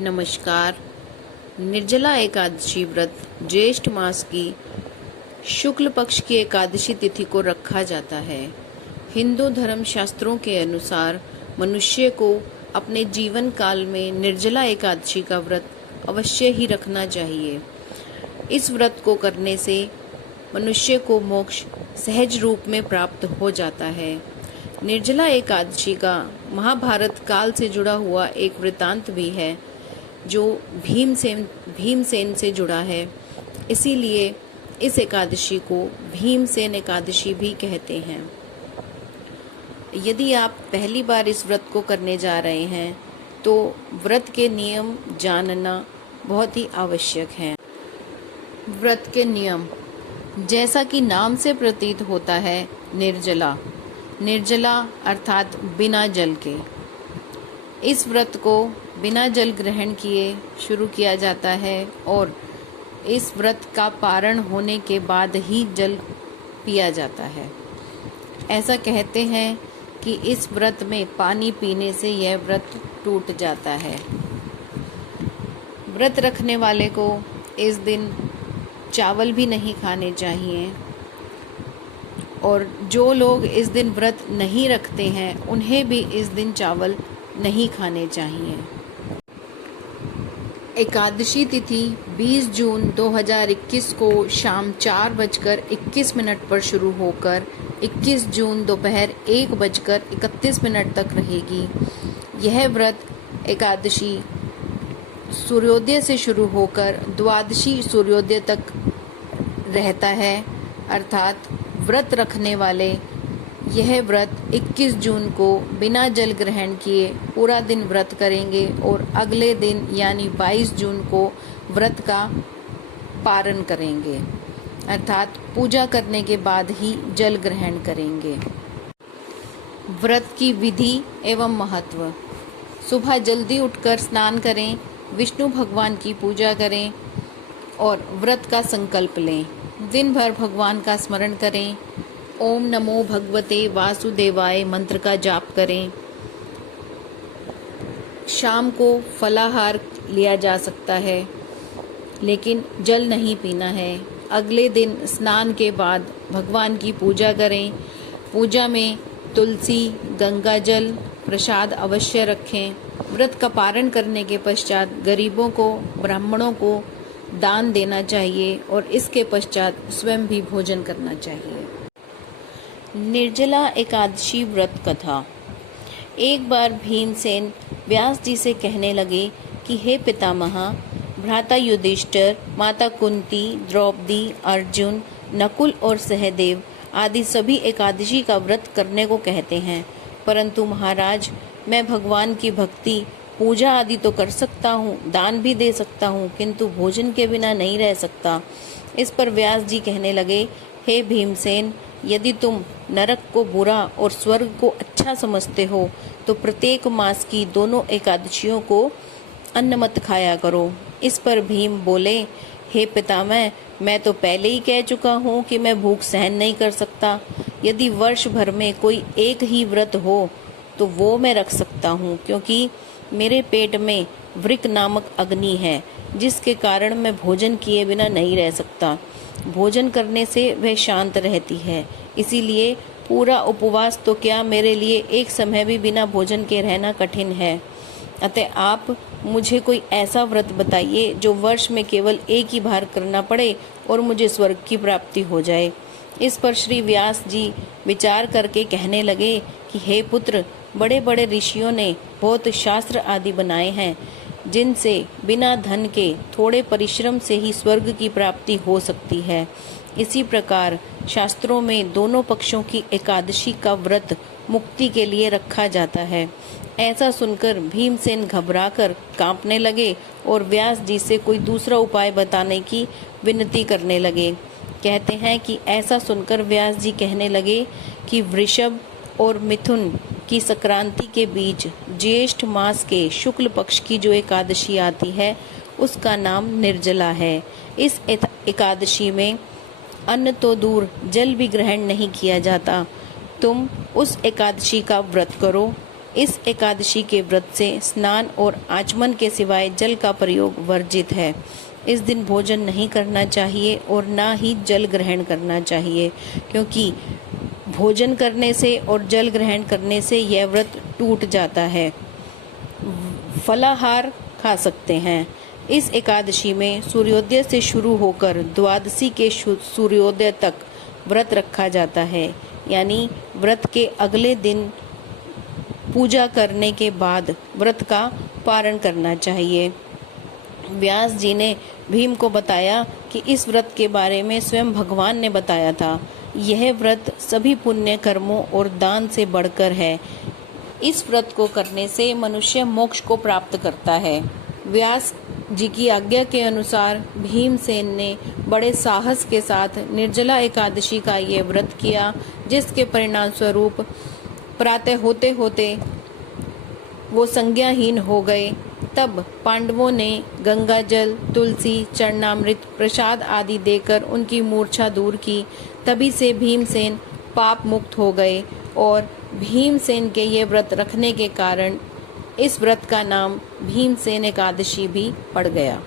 नमस्कार। निर्जला एकादशी व्रत ज्येष्ठ मास की शुक्ल पक्ष की एकादशी तिथि को रखा जाता है। हिंदू धर्म शास्त्रों के अनुसार मनुष्य को अपने जीवन काल में निर्जला एकादशी का व्रत अवश्य ही रखना चाहिए। इस व्रत को करने से मनुष्य को मोक्ष सहज रूप में प्राप्त हो जाता है। निर्जला एकादशी का महाभारत काल से जुड़ा हुआ एक वृतांत भी है जो भीमसेन से जुड़ा है। इसीलिए इस एकादशी को भीमसेन एकादशी भी कहते हैं। यदि आप पहली बार इस व्रत को करने जा रहे हैं तो व्रत के नियम जानना बहुत ही आवश्यक है। व्रत के नियम, जैसा कि नाम से प्रतीत होता है, निर्जला अर्थात बिना जल के। इस व्रत को बिना जल ग्रहण किए शुरू किया जाता है और इस व्रत का पारण होने के बाद ही जल पिया जाता है। ऐसा कहते हैं कि इस व्रत में पानी पीने से यह व्रत टूट जाता है। व्रत रखने वाले को इस दिन चावल भी नहीं खाने चाहिए और जो लोग इस दिन व्रत नहीं रखते हैं उन्हें भी इस दिन चावल नहीं खाने चाहिए। एकादशी तिथि 20 जून 2021 को शाम 4:21 पर शुरू होकर 21 जून दोपहर 1:31 तक रहेगी। यह व्रत एकादशी सूर्योदय से शुरू होकर द्वादशी सूर्योदय तक रहता है, अर्थात व्रत रखने वाले यह व्रत 21 जून को बिना जल ग्रहण किए पूरा दिन व्रत करेंगे और अगले दिन यानी 22 जून को व्रत का पारण करेंगे, अर्थात पूजा करने के बाद ही जल ग्रहण करेंगे। व्रत की विधि एवं महत्व। सुबह जल्दी उठकर स्नान करें, विष्णु भगवान की पूजा करें और व्रत का संकल्प लें। दिन भर भगवान का स्मरण करें। ओम नमो भगवते वासुदेवाय मंत्र का जाप करें। शाम को फलाहार लिया जा सकता है लेकिन जल नहीं पीना है। अगले दिन स्नान के बाद भगवान की पूजा करें। पूजा में तुलसी, गंगा जल, प्रसाद अवश्य रखें। व्रत का पारण करने के पश्चात गरीबों को, ब्राह्मणों को दान देना चाहिए और इसके पश्चात स्वयं भी भोजन करना चाहिए। निर्जला एकादशी व्रत कथा। एक बार भीमसेन व्यास जी से कहने लगे कि हे पितामह, भ्राता युधिष्ठिर, माता कुंती, द्रौपदी, अर्जुन, नकुल और सहदेव आदि सभी एकादशी का व्रत करने को कहते हैं, परंतु महाराज, मैं भगवान की भक्ति, पूजा आदि तो कर सकता हूँ, दान भी दे सकता हूँ, किंतु भोजन के बिना नहीं रह सकता। इस पर व्यास जी कहने लगे, हे भीमसेन, यदि तुम नरक को बुरा और स्वर्ग को अच्छा समझते हो तो प्रत्येक मास की दोनों एकादशियों को अन्न मत खाया करो। इस पर भीम बोले, हे पितामह, मैं तो पहले ही कह चुका हूँ कि मैं भूख सहन नहीं कर सकता। यदि वर्ष भर में कोई एक ही व्रत हो तो वो मैं रख सकता हूँ, क्योंकि मेरे पेट में वृक नामक अग्नि है जिसके कारण मैं भोजन किए बिना नहीं रह सकता। भोजन करने से वह शांत रहती है, इसीलिए पूरा उपवास तो क्या, मेरे लिए एक समय भी बिना भोजन के रहना कठिन है। अतः आप मुझे कोई ऐसा व्रत बताइए जो वर्ष में केवल एक ही बार करना पड़े और मुझे स्वर्ग की प्राप्ति हो जाए। इस पर श्री व्यास जी विचार करके कहने लगे कि हे पुत्र, बड़े बड़े ऋषियों ने बहुत शास्त्र आदि बनाए हैं जिनसे बिना धन के थोड़े परिश्रम से ही स्वर्ग की प्राप्ति हो सकती है। इसी प्रकार शास्त्रों में दोनों पक्षों की एकादशी का व्रत मुक्ति के लिए रखा जाता है। ऐसा सुनकर भीमसेन घबराकर कांपने लगे और व्यास जी से कोई दूसरा उपाय बताने की विनती करने लगे। कहते हैं कि ऐसा सुनकर व्यास जी कहने लगे कि वृषभ और मिथुन की संक्रांति के बीच ज्येष्ठ मास के शुक्ल पक्ष की जो एकादशी आती है उसका नाम निर्जला है। इस एकादशी में अन्न तो दूर, जल भी ग्रहण नहीं किया जाता। तुम उस एकादशी का व्रत करो इस एकादशी के व्रत से स्नान और आचमन के सिवाय जल का प्रयोग वर्जित है। इस दिन भोजन नहीं करना चाहिए और ना ही जल ग्रहण करना चाहिए, क्योंकि भोजन करने से और जल ग्रहण करने से यह व्रत टूट जाता है। फलाहार खा सकते हैं। इस एकादशी में सूर्योदय से शुरू होकर द्वादशी के सूर्योदय तक व्रत रखा जाता है, यानी व्रत के अगले दिन पूजा करने के बाद व्रत का पारण करना चाहिए। व्यास जी ने भीम को बताया कि इस व्रत के बारे में स्वयं भगवान ने बताया था। यह व्रत सभी पुण्य कर्मों और दान से बढ़कर है। इस व्रत को करने से मनुष्य मोक्ष को प्राप्त करता है। व्यास जी की आज्ञा के अनुसार भीमसेन ने बड़े साहस के साथ निर्जला एकादशी का ये व्रत किया, जिसके परिणाम स्वरूप प्रातः होते होते वो संज्ञाहीन हो गए। तब पांडवों ने गंगा जल, तुलसी, चरणामृत, प्रसाद आदि देकर उनकी मूर्छा दूर की। तभी से भीमसेन पाप मुक्त हो गए और भीमसेन के ये व्रत रखने के कारण इस व्रत का नाम भीमसेन एकादशी भी पड़ गया।